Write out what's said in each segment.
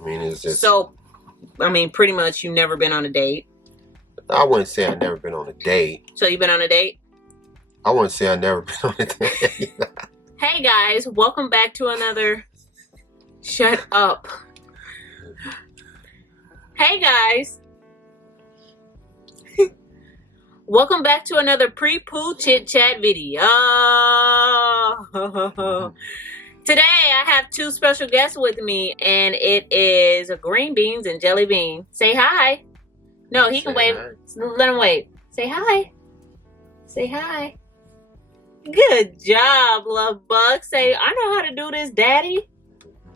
I mean, it's just... So, I mean, pretty much you've never been on a date. I wouldn't say I've never been on a date. So you've been on a date? I wouldn't say I've never been on a date. Hey guys, welcome back to another... Shut up. Hey guys. Welcome back to another pre-poo chit-chat video. Today I have two special guests with me, and it is Green Beans and Jelly Bean. Say hi. No, he can wave. Hi. Let him wave. Say hi. Say hi. Good job, love bug. Say, I know how to do this, daddy.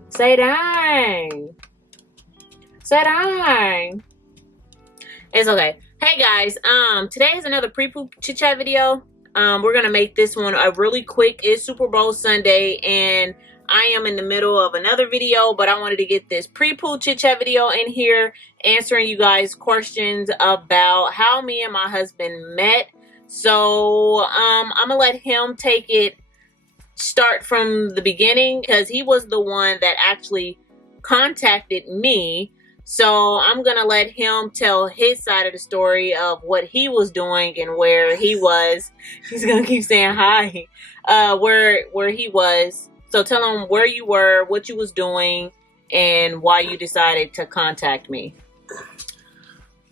Say dang. Say dang. It's okay. Hey guys, today is another pre-poop chit chat video. We're gonna make this one a really quick. It's Super Bowl Sunday and I am in the middle of another video, but I wanted to get this pre-poop chit chat video in here answering you guys questions about how me and my husband met. So I'm gonna let him take it, start from the beginning, because he was the one that actually contacted me. So I'm going to let him tell his side of the story of what he was doing and where he was. He's going to keep saying hi. Where he was. So tell him where you were, what you was doing, and why you decided to contact me.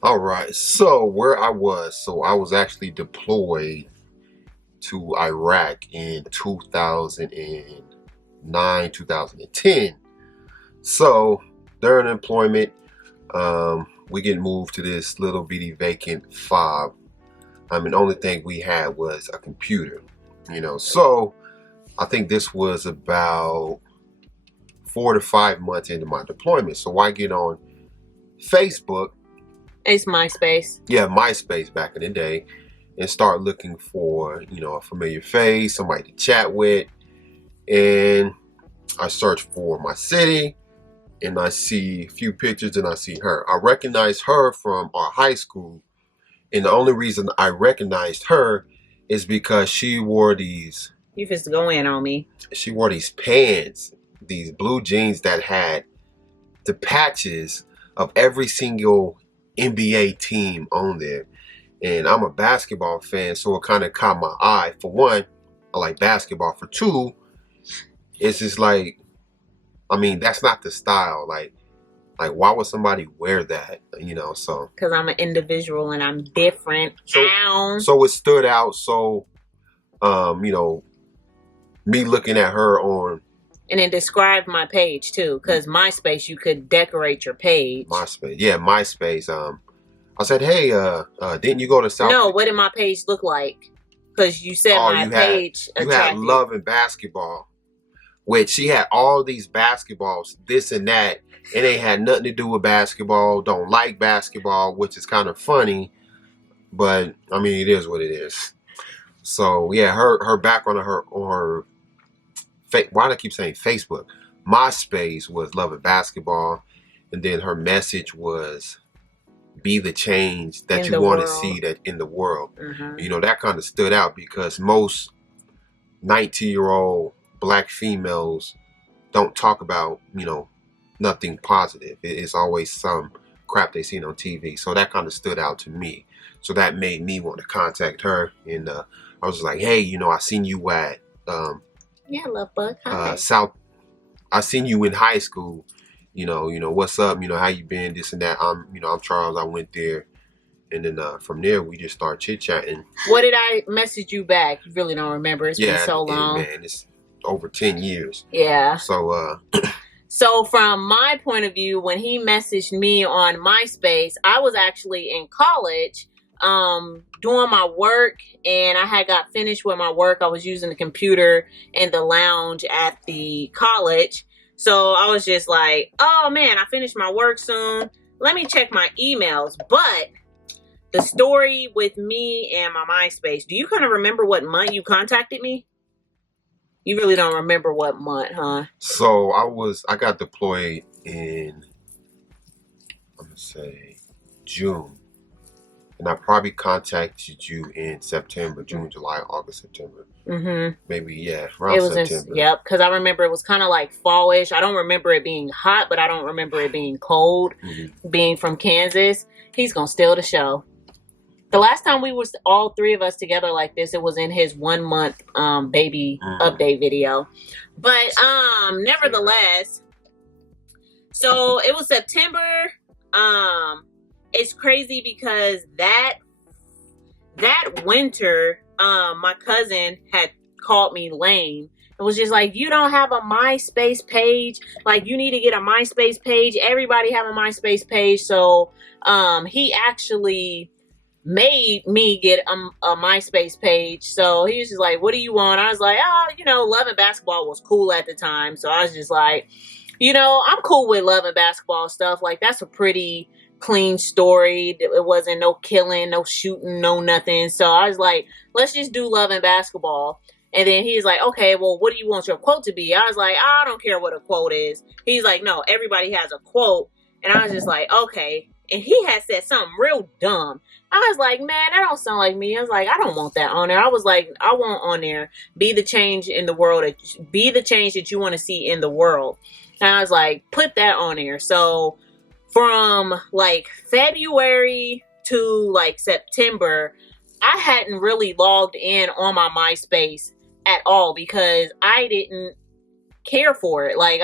All right. So where I was. So I was actually deployed to Iraq in 2009, 2010. So during employment, we get moved to this little bitty vacant fob. I mean, the only thing we had was a computer, you know. So I think this was about 4 to 5 months into my deployment. So I get on Facebook. It's MySpace. Yeah, MySpace back in the day, and start looking for, you know, a familiar face, somebody to chat with. And I search for my city. And I see a few pictures and I see her. I recognize her from our high school. And the only reason I recognized her is because she wore these... You just go in on me. She wore these pants, these blue jeans that had the patches of every single NBA team on there. And I'm a basketball fan, so it kind of caught my eye. For one, I like basketball. For two, it's just like... I mean, that's not the style. Like why would somebody wear that? You know, so... Because I'm an individual and I'm different. So it stood out. So, you know, me looking at her on... And it described my page, too. Because MySpace, you could decorate your page. MySpace. Yeah, MySpace. I said, hey, didn't you go to South... No, what did my page look like? Because you said my page attracted... You had love and basketball. Which she had all these basketballs, this and that, and they had nothing to do with basketball, don't like basketball, which is kind of funny, but I mean, it is what it is. So yeah, her background on her why do I keep saying Facebook? MySpace was love and basketball, and then her message was be the change that you want to see that in the world. You know, that kind of stood out because most 19-year-old Black females don't talk about, you know, nothing positive. It's always some crap they seen on TV. So that kind of stood out to me. So that made me want to contact her. And I was like, hey, you know, I seen you at yeah, love bug. South. I seen you in high school. You know, what's up? You know, how you been? This and that. I'm Charles. I went there. And then from there, we just started chit-chatting. What did I message you back? You really don't remember. It's been so long. Man, it's over 10 years. Yeah. So so from my point of view, when he messaged me on MySpace, I was actually in college doing my work, and I had got finished with my work. I was using the computer in the lounge at the college. So I was just like, oh man, I finished my work soon. Let me check my emails. But the story with me and my MySpace, do you kind of remember what month you contacted me? You really don't remember what month, huh? So I got deployed in, I'm gonna say, June. And I probably contacted you in September, June, July, August, September. Mm-hmm. Maybe, yeah, around September. Yep, because I remember it was kind of like fallish. I don't remember it being hot, but I don't remember it being cold. Mm-hmm. Being from Kansas, he's gonna steal the show. The last time we was all three of us together like this, it was in his 1 month baby update video. But nevertheless, so it was September. It's crazy because that winter, my cousin had called me lame. It was just like, you don't have a MySpace page. Like, you need to get a MySpace page. Everybody have a MySpace page. So he actually made me get a MySpace page. So he was just like, what do you want? I was like, Love and Basketball was cool at the time. So I was just like, I'm cool with Love and Basketball stuff. Like, that's a pretty clean story. It wasn't no killing, no shooting, no nothing. So I was like, let's just do Love and Basketball. And then he's like, okay, well, what do you want your quote to be? I was like, I don't care what a quote is. He's like, no, everybody has a quote. And I was just like, okay. And he had said something real dumb. I was like, man, that don't sound like me. I was like, I don't want that on there. I was like, I want on there, be the change in the world, be the change that you want to see in the world. And I was like, put that on there. So from like February to like September, I hadn't really logged in on my MySpace at all because I didn't care for it. Like,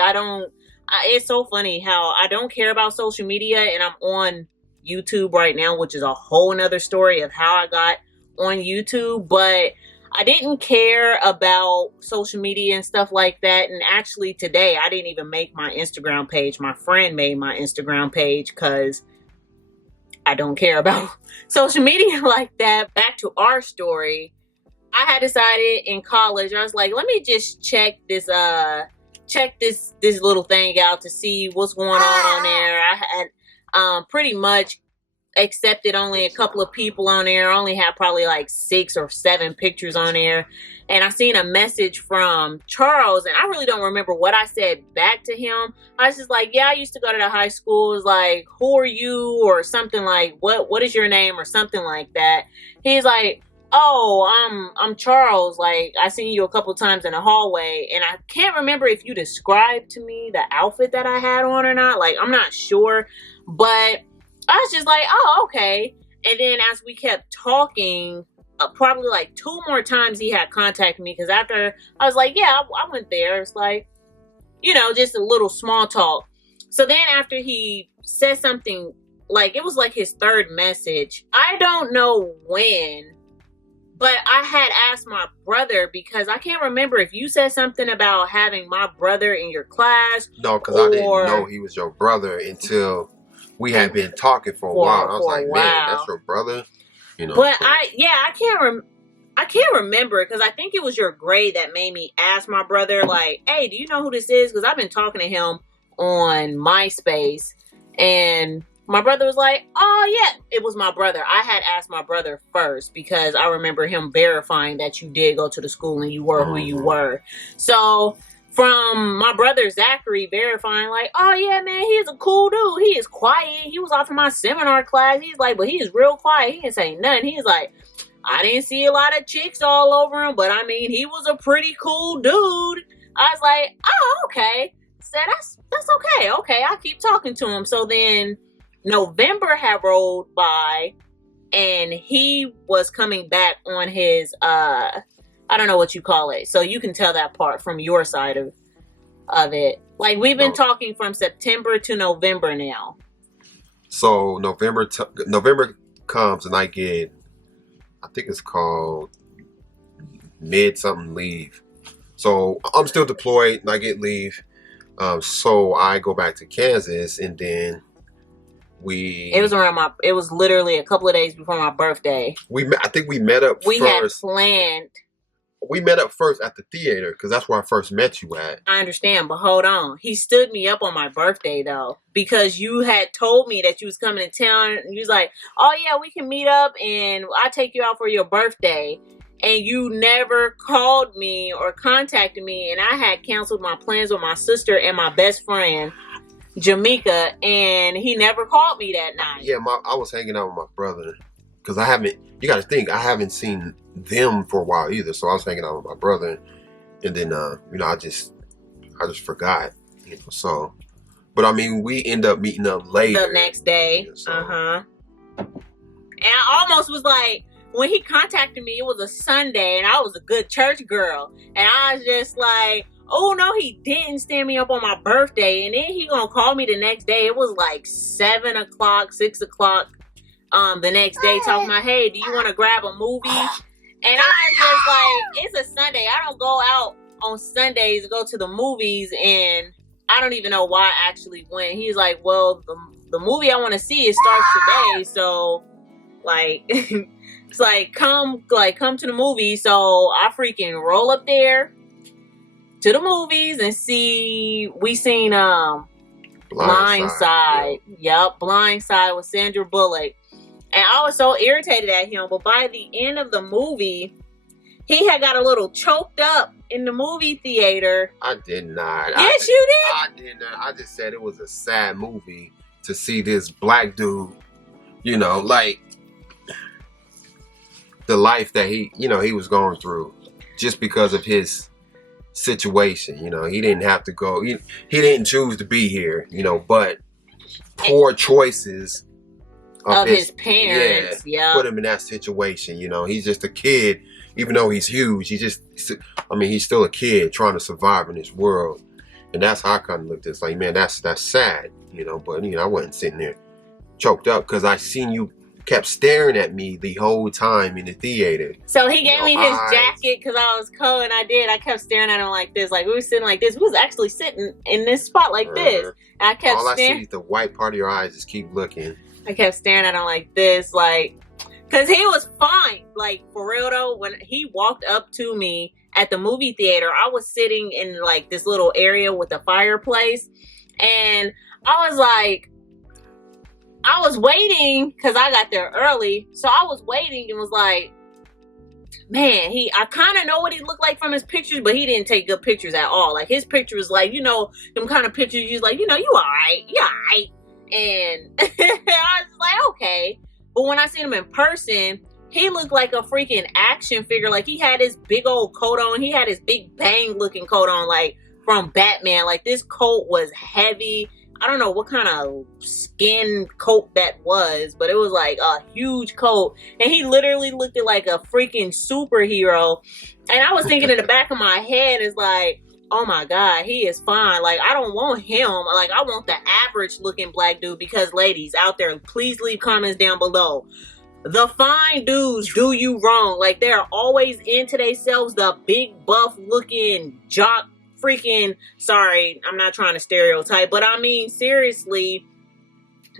it's so funny how I don't care about social media, and I'm on YouTube right now, which is a whole nother story of how I got on YouTube. But I didn't care about social media and stuff like that. And actually today, I didn't even make my Instagram page. My friend made my Instagram page because I don't care about social media like that. Back to our story. I had decided in college, I was like, let me just check this little thing out to see what's going on there. I had pretty much accepted only a couple of people on there. I only had probably like 6 or 7 pictures on there. And I seen a message from Charles, and I really don't remember what I said back to him. I was just like, yeah, I used to go to the high school. It was like, who are you? Or something like, what is your name? Or something like that. He's like, oh, I'm Charles. Like, I seen you a couple times in the hallway, and I can't remember if you described to me the outfit that I had on or not. Like, I'm not sure, but I was just like, oh, okay. And then as we kept talking, probably like 2 more times he had contacted me, because after I was like, yeah, I went there. It's like, just a little small talk. So then after he said something, like, it was like his 3rd message. I don't know when, but I had asked my brother, because I can't remember if you said something about having my brother in your class. No, because I didn't know he was your brother until we had been talking for a while. And I was like, man, that's your brother? But I can't remember, because I think it was your grade that made me ask my brother, like, hey, do you know who this is? Because I've been talking to him on MySpace. And my brother was like, oh, yeah, it was my brother. I had asked my brother first, because I remember him verifying that you did go to the school and you were who you were. So from my brother Zachary verifying, like, oh yeah, man, he's a cool dude. He is quiet. He was off in my seminar class. He's like, but he is real quiet. He didn't say nothing. He's like, I didn't see a lot of chicks all over him, but I mean, he was a pretty cool dude. I was like, oh, okay. Said that's okay. Okay, I'll keep talking to him. So then November had rolled by, and he was coming back on his I don't know what you call it. So you can tell that part from your side of it. Like, we've been talking from September to November now. So November comes, and I get, I think it's called mid-something leave. So I'm still deployed, and I get leave. So I go back to Kansas, and then it was literally a couple of days before my birthday. I think we met up first. Had planned. We met up first at the theater, because that's where I first met you at. I understand, but hold on. He stood me up on my birthday, though, because you had told me that you was coming to town. And you was like, oh, yeah, we can meet up, and I'll take you out for your birthday. And you never called me or contacted me, and I had canceled my plans with my sister and my best friend, Jamaica, and he never called me that night. Yeah, I was hanging out with my brother. because you got to think, I haven't seen them for a while either. So I was hanging out with my brother, and then, I just forgot, so, but I mean, we end up meeting up later. The next day. So. And I almost was like, when he contacted me, it was a Sunday, and I was a good church girl, and I was just like, oh no, he didn't stand me up on my birthday. And then he gonna call me the next day. It was like 7 o'clock, 6 o'clock the next day, talking about, hey, do you want to grab a movie? And I was just like, it's a Sunday. I don't go out on Sundays to go to the movies, and I don't even know why I actually went. He's like, well, the movie I want to see, it starts today, so like it's like come to the movie. So I freaking roll up there to the movies and we seen Blindside. Yep, Blindside with Sandra Bullock. And I was so irritated at him, but by the end of the movie, he had got a little choked up in the movie theater. I did not. Yes, you did. I did not. I just said it was a sad movie to see this black dude, like the life that he was going through, just because of his situation. He didn't have to go. He didn't choose to be here. But poor choices of his parents, put him in that situation. He's just a kid, even though he's huge. He's still a kid trying to survive in this world, and that's how I kind of looked at it. It's like, man, that's sad, But I wasn't sitting there choked up because I seen you kept staring at me the whole time in the theater. So he gave me his jacket because I was cold, and I kept staring at him like this. Like, we were sitting like this. We was actually sitting in this spot like this. And I kept staring. I see the white part of your eyes. Just keep looking. I kept staring at him like this, like, because he was fine. Like, for real though, when he walked up to me at the movie theater, I was sitting in like this little area with a fireplace, and I was waiting because I got there early. So I was waiting and was like, man, I kind of know what he looked like from his pictures, but he didn't take good pictures at all. Like, his picture was like, them kind of pictures you like, you all right, you all right. And I was like, okay. But when I seen him in person, he looked like a freaking action figure. Like, he had his big old coat on. He had his big bang looking coat on, like from Batman. Like, this coat was heavy. I don't know what kind of skin coat that was, but it was like a huge coat. And he literally looked like a freaking superhero. And I was thinking in the back of my head, is like, oh my God, he is fine. Like, I don't want him. Like, I want the average looking black dude, because ladies out there, please leave comments down below. The fine dudes do you wrong. Like, they're always into themselves, the big buff looking jock freaking, sorry, I'm not trying to stereotype, but I mean, seriously,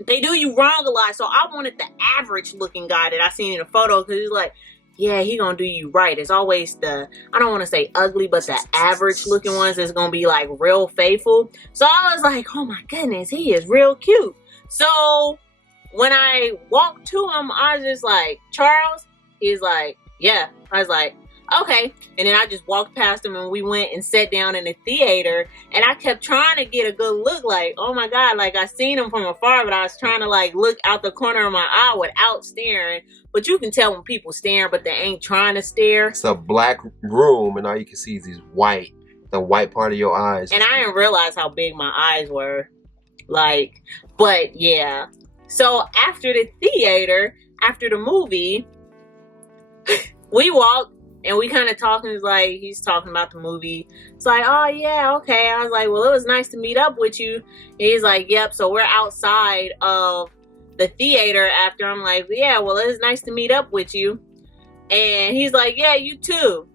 they do you wrong a lot. So I wanted the average looking guy that I seen in the photo, because he's like, yeah, he gonna do you right. It's always I don't want to say ugly, but the average looking ones is gonna be like real faithful. So I was like, oh my goodness, he is real cute. So when I walked to him, I was just like, Charles? He's like, yeah. I was like, okay. And then I just walked past him, and we went and sat down in the theater, and I kept trying to get a good look, like, oh my God, like, I seen him from afar, but I was trying to like look out the corner of my eye without staring. But you can tell when people staring, but they ain't trying to stare. It's a black room, and all you can see is the white part of your eyes. And I didn't realize how big my eyes were. Like, but yeah. So after the theater, after the movie, we walked, and we kind of talking. He's talking about the movie. It's like, oh yeah, okay. I was like, well, it was nice to meet up with you. And he's like, yep. So we're outside of the theater after. I'm like, yeah, well, it was nice to meet up with you. And he's like, yeah, you too.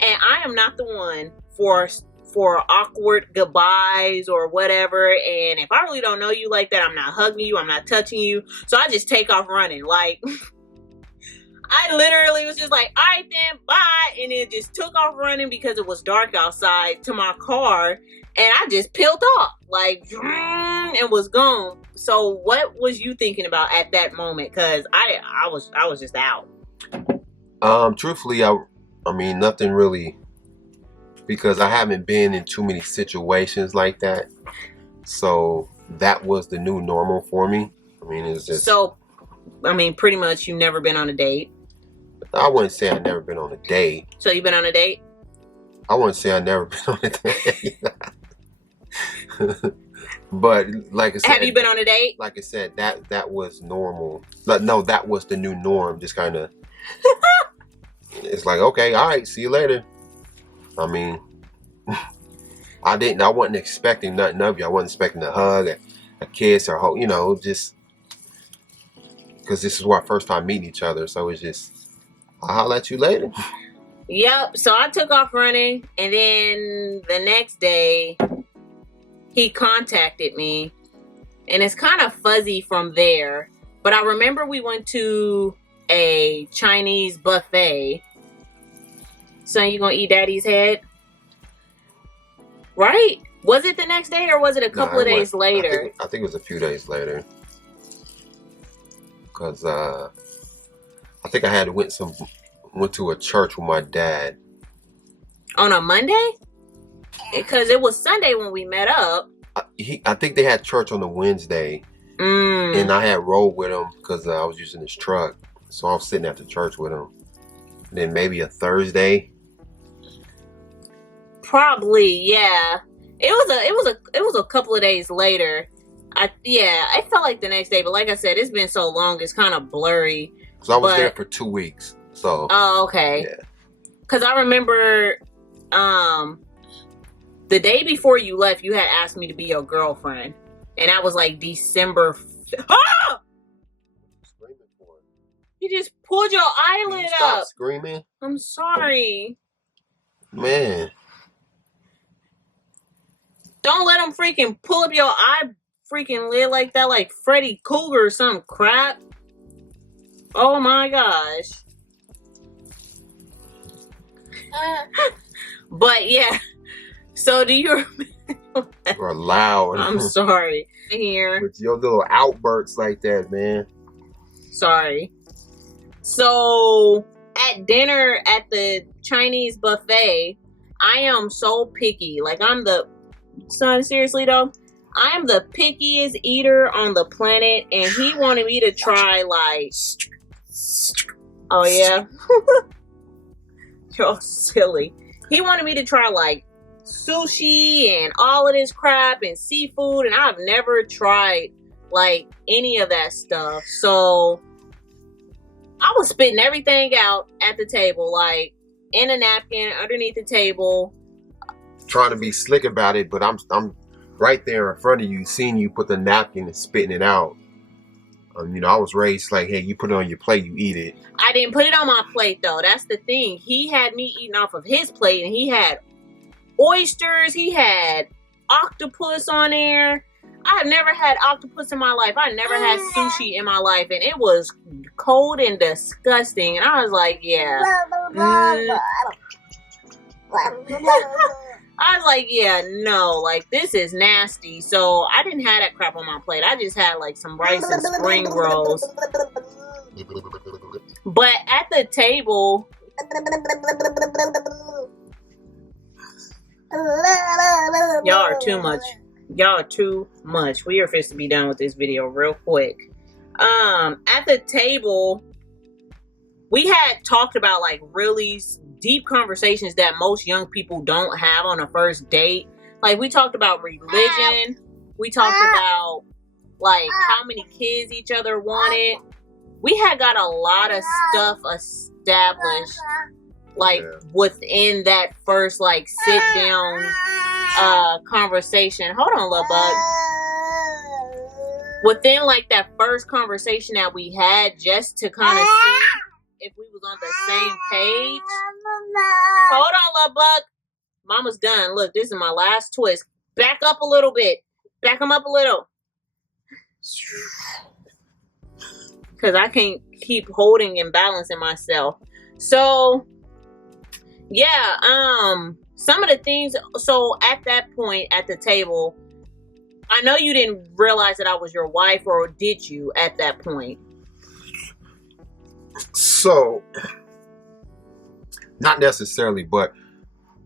And I am not the one for awkward goodbyes or whatever. And if I really don't know you like that, I'm not hugging you, I'm not touching you. So I just take off running. Like, I literally was just like, all right then, bye. And then just took off running because it was dark outside to my car. And I just peeled off, like, and was gone. So what was you thinking about at that moment? Because I was just out. Truthfully, I mean, nothing really, because I haven't been in too many situations like that. So that was the new normal for me. I mean, it's just... So I mean, pretty much you've never been on a date. I wouldn't say I've never been on a date. So you've been on a date? I wouldn't say I've never been on a date. But like I said, have you been on a date? Like I said, that was normal. No, that was the new norm. Just kind of, it's like, okay, all right, see you later. I mean, I wasn't expecting nothing of you. I wasn't expecting a hug, a kiss, or just because this is our first time meeting each other. So it's just, I'll holler at you later. Yep. So I took off running, and then the next day he contacted me, and it's kind of fuzzy from there. But I remember we went to a Chinese buffet. Son, you gonna eat daddy's head? Right? Was it the next day, or was it a couple of days later? I think it was a few days later. Because I think I had went to a church with my dad. On a Monday? Because it was Sunday when we met up. I think they had church on the Wednesday. And I had rolled with him because I was using his truck. So I was sitting at the church with him. And then maybe a Thursday. Probably, yeah. It was a couple of days later. It felt like the next day, but like I said, it's been so long, it's kind of blurry. So I was there for 2 weeks. So. Oh, okay. Yeah. Because I remember, the day before you left, you had asked me to be your girlfriend, and that was like December. Ah! You just pulled your eyelid up. Stop screaming. I'm sorry. Man. Don't let him freaking pull up your eye freaking lid like that, like Freddy Cougar or some crap. Oh my gosh. But yeah. So do you remember? You are loud. I'm sorry. Here. With your little outbursts like that, man. Sorry. So at dinner at the Chinese buffet, I am so picky. Like son, seriously though, I am the pickiest eater on the planet, and he wanted me to try like, oh yeah, you're silly. He wanted me to try like sushi and all of this crap and seafood, and I've never tried like any of that stuff. So I was spitting everything out at the table, like in a napkin underneath the table. Trying to be slick about it, but I'm right there in front of you, seeing you put the napkin and spitting it out. I was raised like, hey, you put it on your plate, you eat it. I didn't put it on my plate though. That's the thing. He had me eating off of his plate, and he had oysters, he had octopus on there. I've never had octopus in my life. I never had sushi in my life, and it was cold and disgusting. And I was like, yeah. I was like, yeah, no, like this is nasty. So I didn't have that crap on my plate. I just had like some rice and spring rolls. But at the table, y'all are too much. Y'all are too much. We are supposed to be done with this video real quick. At the table, we had talked about like really deep conversations that most young people don't have on a first date. Like we talked about religion. We talked about like how many kids each other wanted. We had got a lot of stuff established like within that first like sit down conversation. Hold on, little bug. Within like that first conversation that we had, just to kind of see if we was on the same page. Hold on, little bug. Mama's done. Look, this is my last twist. Back up a little bit. Back them up a little. Because I can't keep holding and balancing myself. So, yeah, some of the things, so at that point at the table, I know you didn't realize that I was your wife, or did you at that point? So, not necessarily, but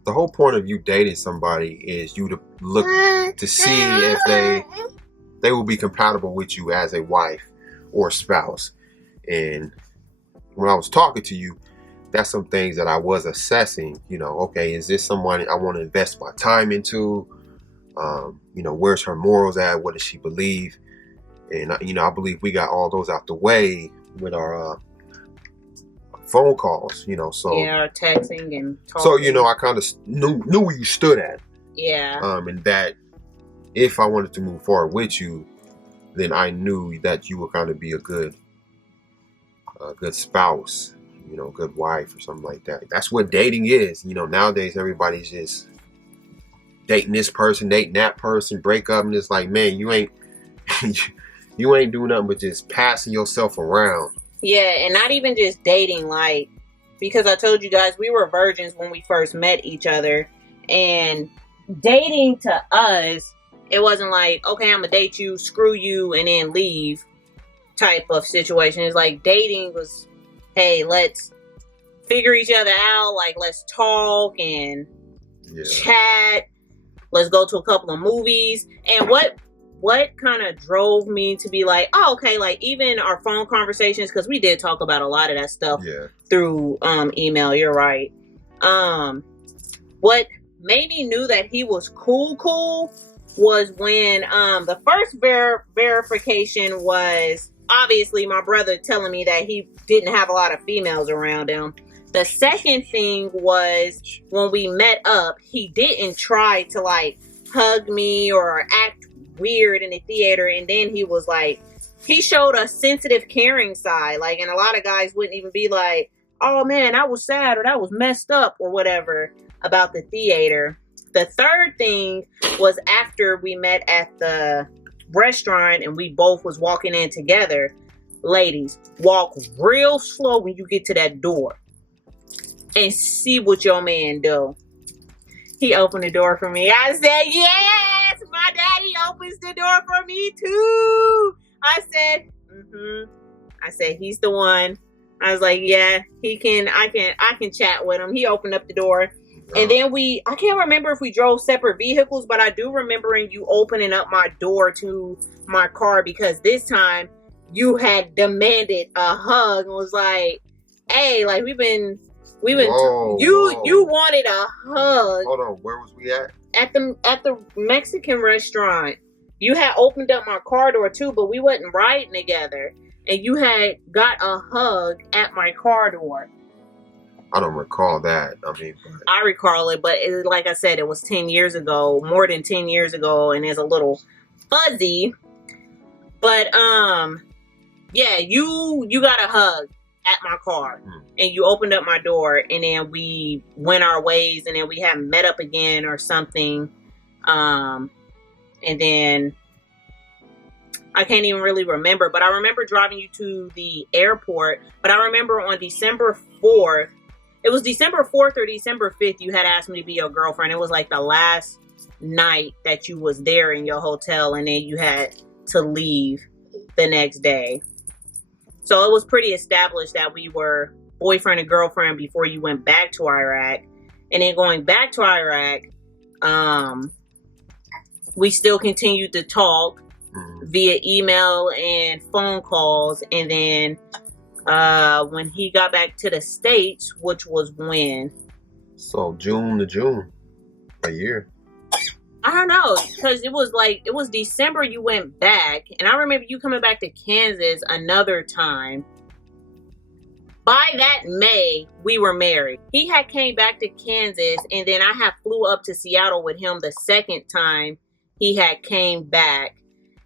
the whole point of you dating somebody is you to look to see if they will be compatible with you as a wife or spouse. And when I was talking to you, that's some things that I was assessing. You know, okay, is this someone I want to invest my time into? You know, where's her morals at? What does she believe? And you know, I believe we got all those out the way with our phone calls. You know, so yeah, or texting and talking. So you know, I kind of knew where you stood at. Yeah. And that if I wanted to move forward with you, then I knew that you would kind of be a good spouse, you know, good wife or something like that. That's what dating is. You know, nowadays everybody's just dating this person, dating that person, break up, and it's like, man, you ain't you ain't doing nothing but just passing yourself around. Yeah, and not even just dating, like, because I told you guys we were virgins when we first met each other, and dating to us, it wasn't like, okay, I'm gonna date you, screw you, and then leave type of situation. It's like dating was, hey, let's figure each other out, like let's talk and chat, let's go to a couple of movies. And what kind of drove me to be like, oh, okay, like even our phone conversations, because we did talk about a lot of that stuff through email, you're right. What made me knew that he was cool was when the first verification was obviously my brother telling me that he didn't have a lot of females around him. The second thing was when we met up, he didn't try to like hug me or act weird in the theater. And then he was like, he showed a sensitive, caring side. Like, and a lot of guys wouldn't even be like, oh man, I was sad or that was messed up or whatever about the theater. The third thing was after we met at the restaurant and we both was walking in together. Ladies, walk real slow when you get to that door and see what your man do. He opened the door for me. I said, yes, my daddy opens the door for me too. I said, I said, he's the one. I was like, yeah, I can chat with him. He opened up the door. And then I can't remember if we drove separate vehicles, but I do remembering you opening up my door to my car because this time you had demanded a hug and was like, hey, like you wanted a hug. Hold on, where was we at? At the Mexican restaurant. You had opened up my car door too, but we wasn't riding together. And you had got a hug at my car door. I don't recall that. I recall it, but like I said, it was 10 years ago, more than 10 years ago, and it's a little fuzzy. But yeah, you got a hug at my car, and you opened up my door, and then we went our ways, and then we haven't met up again or something. And then I can't even really remember, but I remember driving you to the airport. But I remember on December 4th. It was December 4th or December 5th, you had asked me to be your girlfriend. It was like the last night that you was there in your hotel, and then you had to leave the next day. So it was pretty established that we were boyfriend and girlfriend before you went back to Iraq. And then going back to Iraq, we still continued to talk via email and phone calls. And then when he got back to the States, which was when? So June to June, a year. I don't know, because it was December you went back, and I remember you coming back to Kansas another time. By that May, we were married. He had came back to Kansas, and then I had flew up to Seattle with him the second time he had came back.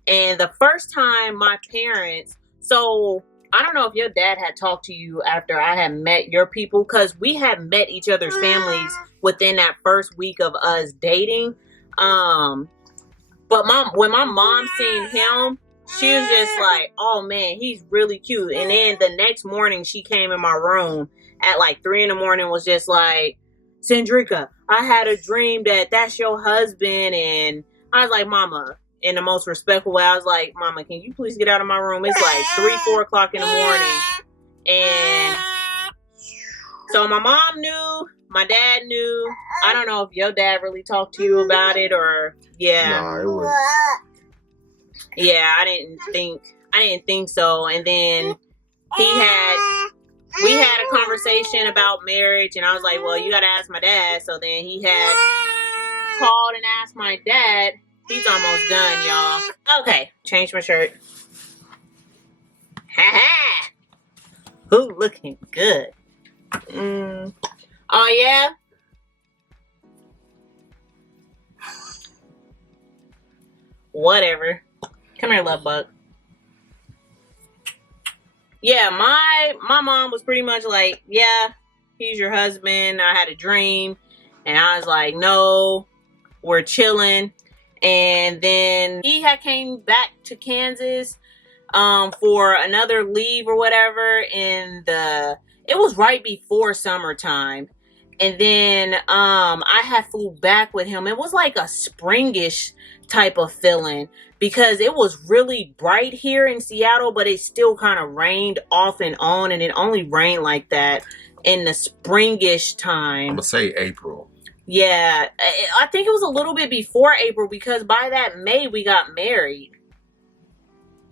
And the first time my parents, so I don't know if your dad had talked to you after I had met your people, because we had met each other's families within that first week of us dating. But when my mom seen him, she was just like, oh man, he's really cute. And then the next morning she came in my room at like 3 a.m, was just like, Sandrika, I had a dream that's your husband. And I was like, Mama, in the most respectful way, I was like, Mama, can you please get out of my room? It's like 3-4 o'clock in the morning. And so my mom knew, my dad knew. I don't know if your dad really talked to you about it or No, it was. Yeah, I didn't think so. And then we had a conversation about marriage, and I was like, well, you gotta ask my dad. So then he had called and asked my dad. He's almost done, y'all. Okay, change my shirt. Ha ha! Ooh, looking good. Oh yeah. Whatever. Come here, love bug. Yeah, my mom was pretty much like, yeah, he's your husband. I had a dream. And I was like, no, we're chilling. And then he had came back to Kansas for another leave or whatever. And it was right before summertime. And then I had flew back with him. It was like a springish type of feeling because it was really bright here in Seattle, but it still kind of rained off and on, and it only rained like that in the springish time. I'm gonna say April. Yeah, I think it was a little bit before April because by that May we got married.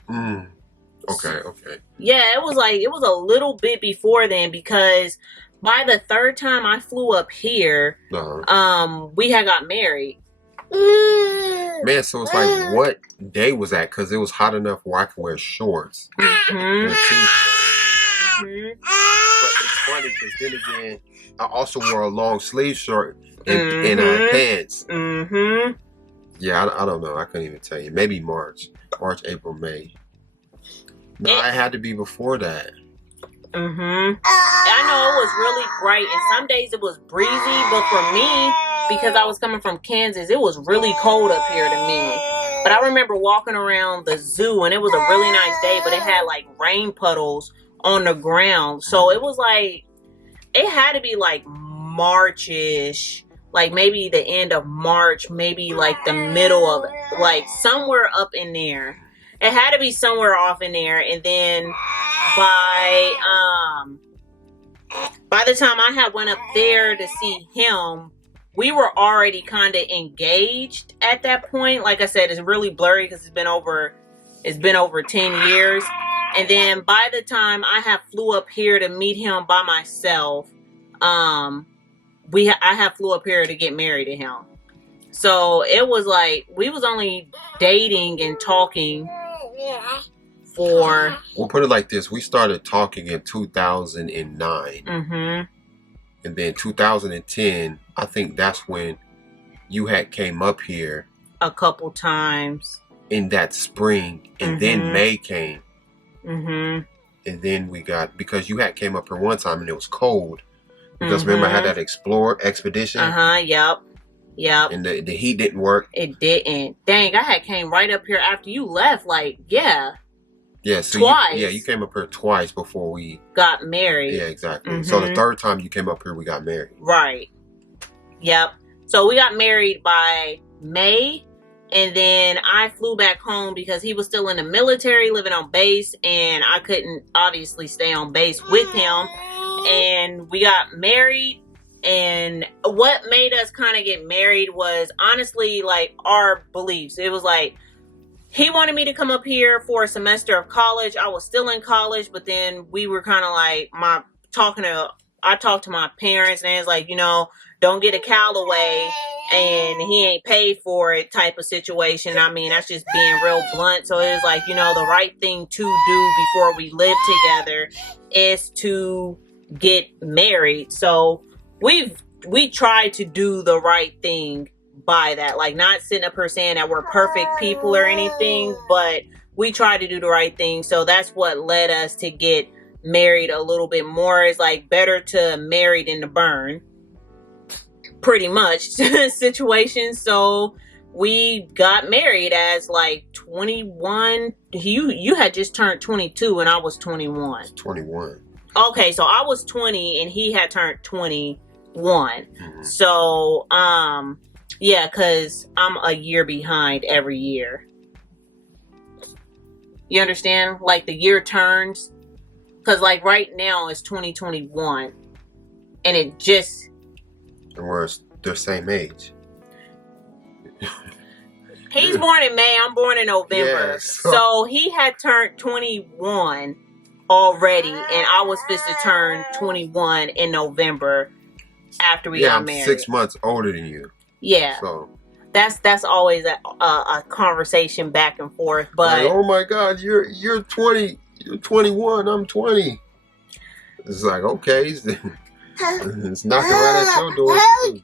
Okay. Yeah, it was a little bit before then because by the third time I flew up here, we had got married. Man, so it's like, what day was that? Because it was hot enough where I could wear shorts. And a t-shirt. But it's funny because then again, I also wore a long sleeve shirt and pants. Yeah, I don't know. I couldn't even tell you. Maybe March, April, May. No, it had to be before that. I know it was really bright, and some days it was breezy, but for me, because I was coming from Kansas, it was really cold up here to me. But I remember walking around the zoo, and it was a really nice day, but it had like rain puddles on the ground. So it was like, it had to be like March-ish, like maybe the end of March, maybe like the middle of, like somewhere up in there. It had to be somewhere off in there. And then by the time I had went up there to see him, we were already kind of engaged at that point. Like I said, it's really blurry because it's been over 10 years. And then by the time I had flew up here to meet him by myself, I had flew up here to get married to him. So it was like we was only dating and talking for... We'll put it like this. We started talking in 2009. And then 2010, I think that's when you had came up here. A couple times. In that spring. And then May came. And then we got... Because you had came up here one time and it was cold. Because remember I had that expedition? Yep. And the heat didn't work. It didn't. Dang, I had came right up here after you left. Like, yeah. Yeah, so twice. You came up here twice before we got married. Yeah, exactly. So the third time you came up here, we got married. Right. Yep. So we got married by May, and then I flew back home because he was still in the military, living on base, and I couldn't obviously stay on base with him. And we got married, and what made us kind of get married was honestly like our beliefs. It was like, he wanted me to come up here for a semester of college. I was still in college, but then we were kind of like, I talked to my parents, and it's like, don't get a Callaway and he ain't paid for it type of situation. I mean, that's just being real blunt. So it was like, the right thing to do before we live together is to get married. So we tried to do the right thing by that, like not sitting up here saying that we're perfect people or anything, but we try to do the right thing. So that's what led us to get married a little bit more. It's like better to marry than to burn, pretty much situation. So we got married as like 21. You had just turned 22 and I was 21. 21. Okay, so I was 20 and he had turned 21. So yeah, because I'm a year behind every year. You understand? Like the year turns. Because like right now it's 2021. And it just... And we're the same age. He's born in May. I'm born in November. Yes. So he had turned 21 already, and I was supposed to turn 21 in November after we got married. I'm 6 months older than you. Yeah. So that's always a conversation back and forth. But like, oh my God, you're 20, you're 21, I'm 20. It's like, okay, it's knocking right at your door too.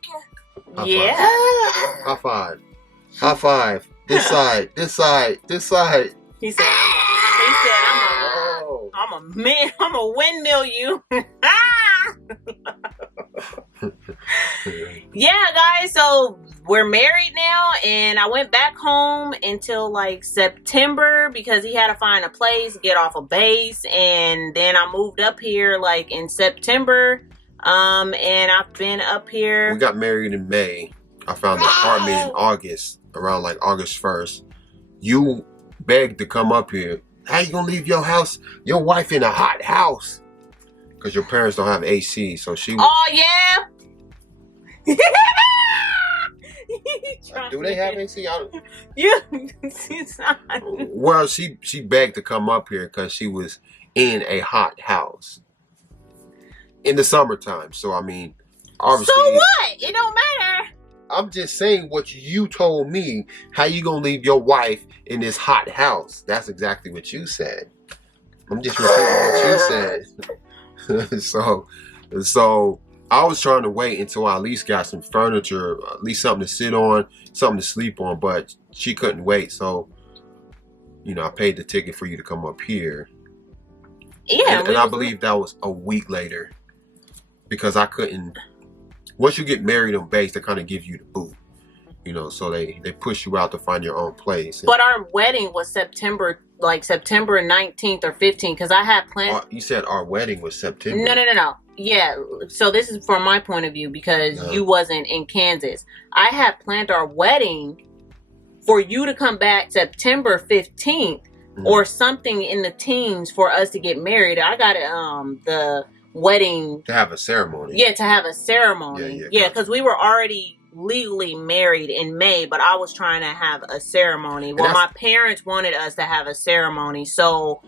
High five. High five. This side. This side. This side. He said, I'm a windmill you. Yeah, guys, so we're married now, and I went back home until like September because he had to find a place, get off a base, and then I moved up here like in September. And I've been up here. We got married in May. I found an apartment in August, around like August 1st. You begged to come up here. How you gonna leave your house, your wife in a hot house? Because your parents don't have AC, so she. Oh yeah. Do they have AC? Yeah. Well, she begged to come up here because she was in a hot house in the summertime. So I mean, obviously. So what? It don't matter. I'm just saying what you told me. How you gonna leave your wife in this hot house? That's exactly what you said. I'm just repeating what you said. So I was trying to wait until I at least got some furniture, at least something to sit on, something to sleep on, but she couldn't wait. So, I paid the ticket for you to come up here. Yeah. And I believe that was a week later because I couldn't. Once you get married on base, they kind of give you the boot. So they push you out to find your own place. But our wedding was September 19th or 15th because I had planned. You said our wedding was September. No. Yeah. So this is from my point of view because you wasn't in Kansas. I had planned our wedding for you to come back September 15th or something in the teens for us to get married. I got the wedding to have a ceremony. Yeah, to have a ceremony. Yeah, because we were already legally married in May, but I was trying to have a ceremony. Well, my parents wanted us to have a ceremony, so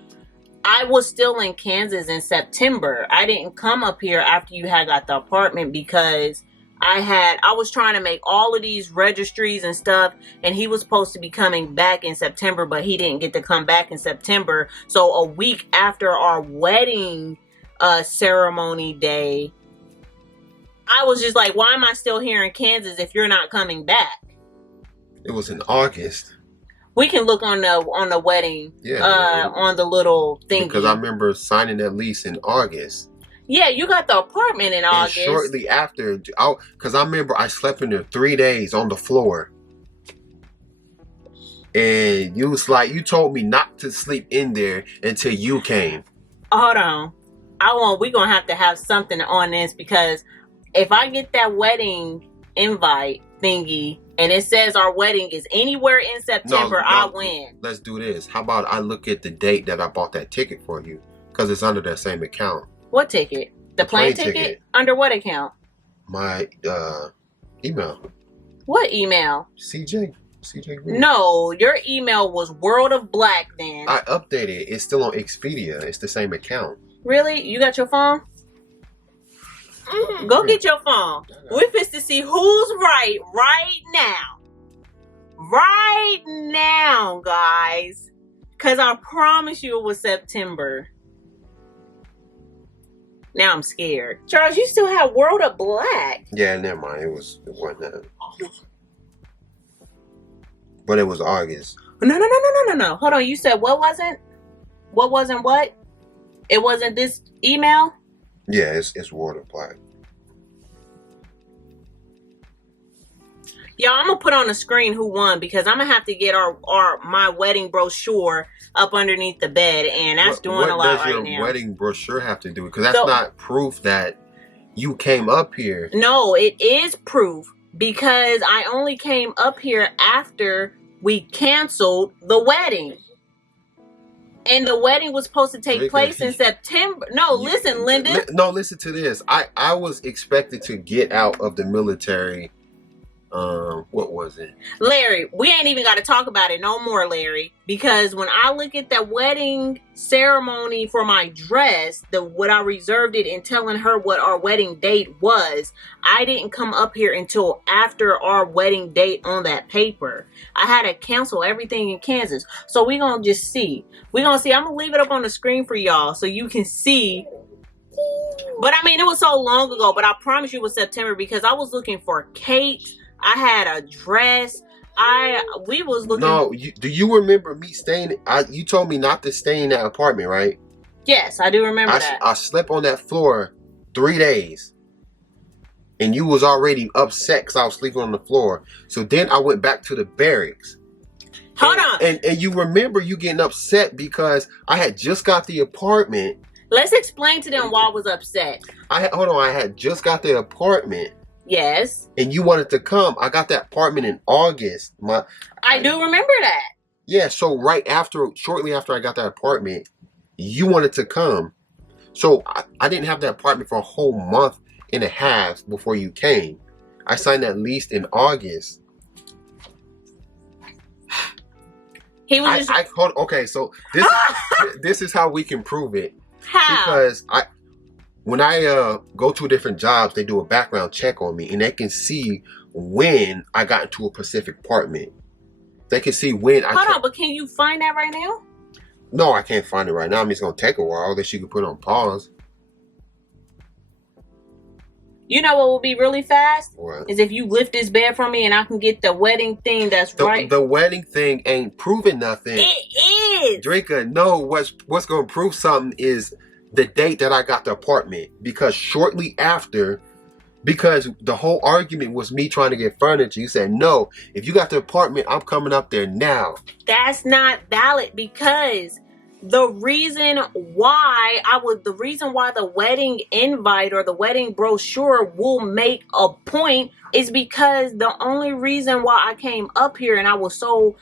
I was still in Kansas in September. I didn't come up here after you had got the apartment because I was trying to make all of these registries and stuff, and he was supposed to be coming back in September, but he didn't get to come back in September. So a week after our wedding ceremony day, I was just like, why am I still here in Kansas if you're not coming back? It was in August. We can look on the wedding, on the little thing. Because I remember signing that lease in August. Yeah, you got the apartment in August. And shortly after, because I remember I slept in there 3 days on the floor. And you was like, you told me not to sleep in there until you came. Hold on. We're going to have something on this because if I get that wedding invite thingy and it says our wedding is anywhere in September, I win. Let's do this. How about I look at the date that I bought that ticket for you? Because it's under that same account. What ticket? The plane ticket? Under what account? My email. What email? CJ Green. No, your email was World of Black then. I updated it. It's still on Expedia. It's the same account. Really? You got your phone? Go get your phone. We're supposed to see who's right now. Right now, guys. Because I promise you it was September. Now I'm scared. Charles, you still have World of Black. Yeah, never mind. It wasn't that. But it was August. No. Hold on. You said what wasn't? What wasn't what? It wasn't this email? Yeah, it's World of Black. Y'all, I'm gonna put on the screen who won because I'm gonna have to get my wedding brochure up underneath the bed, and that's doing a lot right now. What does your wedding brochure have to do? Because that's not proof that you came up here. No, it is proof because I only came up here after we canceled the wedding. And the wedding was supposed to take place in September. No, listen, Linda. No, listen to this. I was expected to get out of the military What was it? Larry, we ain't even got to talk about it no more, Larry, because when I look at the wedding ceremony for my dress, what I reserved it and telling her what our wedding date was, I didn't come up here until after our wedding date on that paper. I had to cancel everything in Kansas. So we're going to just see. We're going to see. I'm going to leave it up on the screen for y'all so you can see. But I mean, it was so long ago, but I promise you it was September because I was looking for Kate. I had a dress. We was looking. No, do you remember me staying? You told me not to stay in that apartment, right? Yes, I do remember that. I slept on that floor 3 days, and you was already upset because I was sleeping on the floor. So then I went back to the barracks. Hold on. And you remember you getting upset because I had just got the apartment. Let's explain to them why I was upset. Hold on. I had just got the apartment. Yes. And you wanted to come. I got that apartment in August. I do remember that. Yeah, so shortly after I got that apartment, you wanted to come. So I didn't have that apartment for a whole month and a half before you came. I signed that lease in August. He was just... Okay, so this is how we can prove it. How? Because when I go to different jobs, they do a background check on me, and they can see when I got into a specific apartment. They can see when I... Hold on, but can you find that right now? No, I can't find it right now. I mean, it's going to take a while that you can put on pause. You know what will be really fast? What? Is if you lift this bed from me and I can get the wedding thing that's right. The wedding thing ain't proving nothing. It is. Drinker, no, what's going to prove something is the date that I got the apartment. Because shortly after, because the whole argument was me trying to get furniture. You said, no, if you got the apartment, I'm coming up there now. That's not valid because the reason why the wedding invite or the wedding brochure will make a point is because the only reason why I came up here and I was so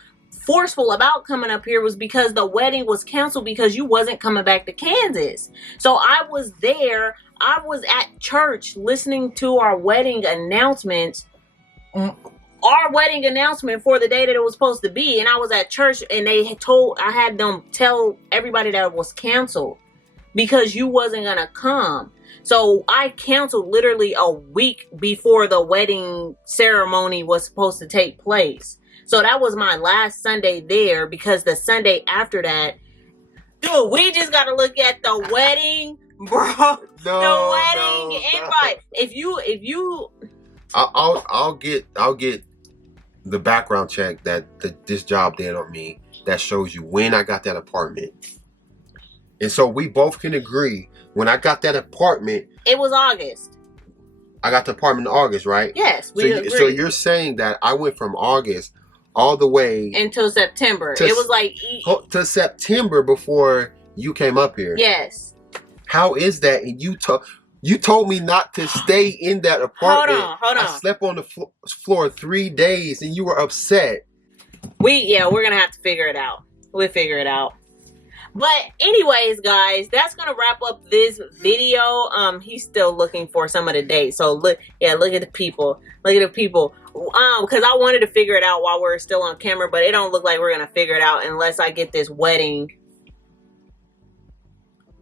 forceful about coming up here was because the wedding was canceled because you wasn't coming back to Kansas. So I was there. I was at church listening to our wedding announcement for the day that it was supposed to be, and I was at church and I had them tell everybody that it was canceled because you wasn't gonna come. So I canceled literally a week before the wedding ceremony was supposed to take place. So that was my last Sunday there because the Sunday after that, dude, we just gotta look at the wedding, bro. The wedding invite. If you I'll get the background check that this job did on me that shows you when I got that apartment. And so we both can agree when I got that apartment, it was August. I got the apartment in August, right? Yes, we agree. So you're saying that I went from August all the way until September. It was like to September before you came up here. Yes. How is that? And you told me not to stay in that apartment. Hold on. I slept on the floor 3 days, and you were upset. We're gonna have to figure it out. We'll figure it out. But anyways, guys, that's gonna wrap up this video. He's still looking for some of the dates. So look at the people. Look at the people. Because I wanted to figure it out while we're still on camera, but it don't look like we're gonna figure it out unless I get this wedding.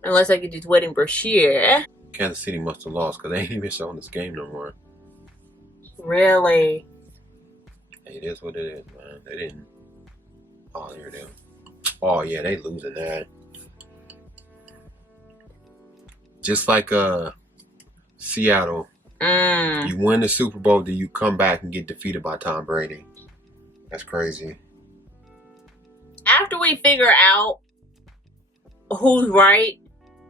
Unless I get this wedding brochure. Kansas City must have lost because they ain't even showing this game no more. Really? Hey, it is what it is, man. They didn't. Oh, here they are. Oh, yeah, they losing that. Just like Seattle. You win the Super Bowl, then you come back and get defeated by Tom Brady. That's crazy. After we figure out who's right,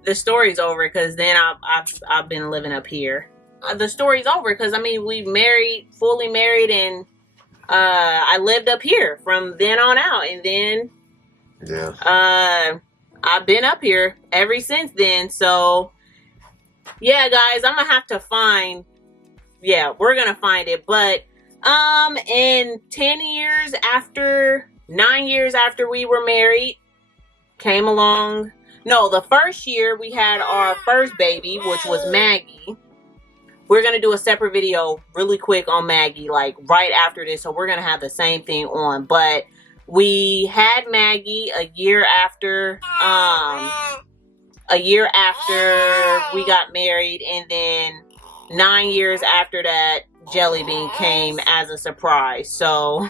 the story's over because then I've been living up here. The story's over because we fully married, and I lived up here from then on out, and then I've been up here ever since then. So yeah, guys, I'm gonna have to find. Yeah, we're gonna find it, but in 9 years after we were married, came along. No, the first year we had our first baby, which was Maggie. we're going to do a separate video really quick on Maggie, like right after this. So we're going to have the same thing on. But we had Maggie a year after we got married, and then 9 years after that, Jelly Bean came as a surprise. So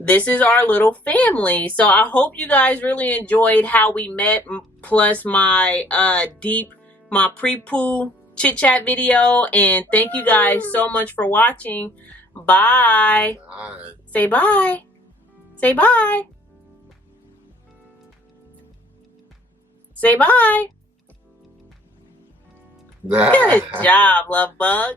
this is our little family. So I hope you guys really enjoyed how we met, plus my my pre-poo chit chat video. And thank you guys so much for watching. Bye. Bye. Say bye. Say bye. Say bye. Good job, love bug.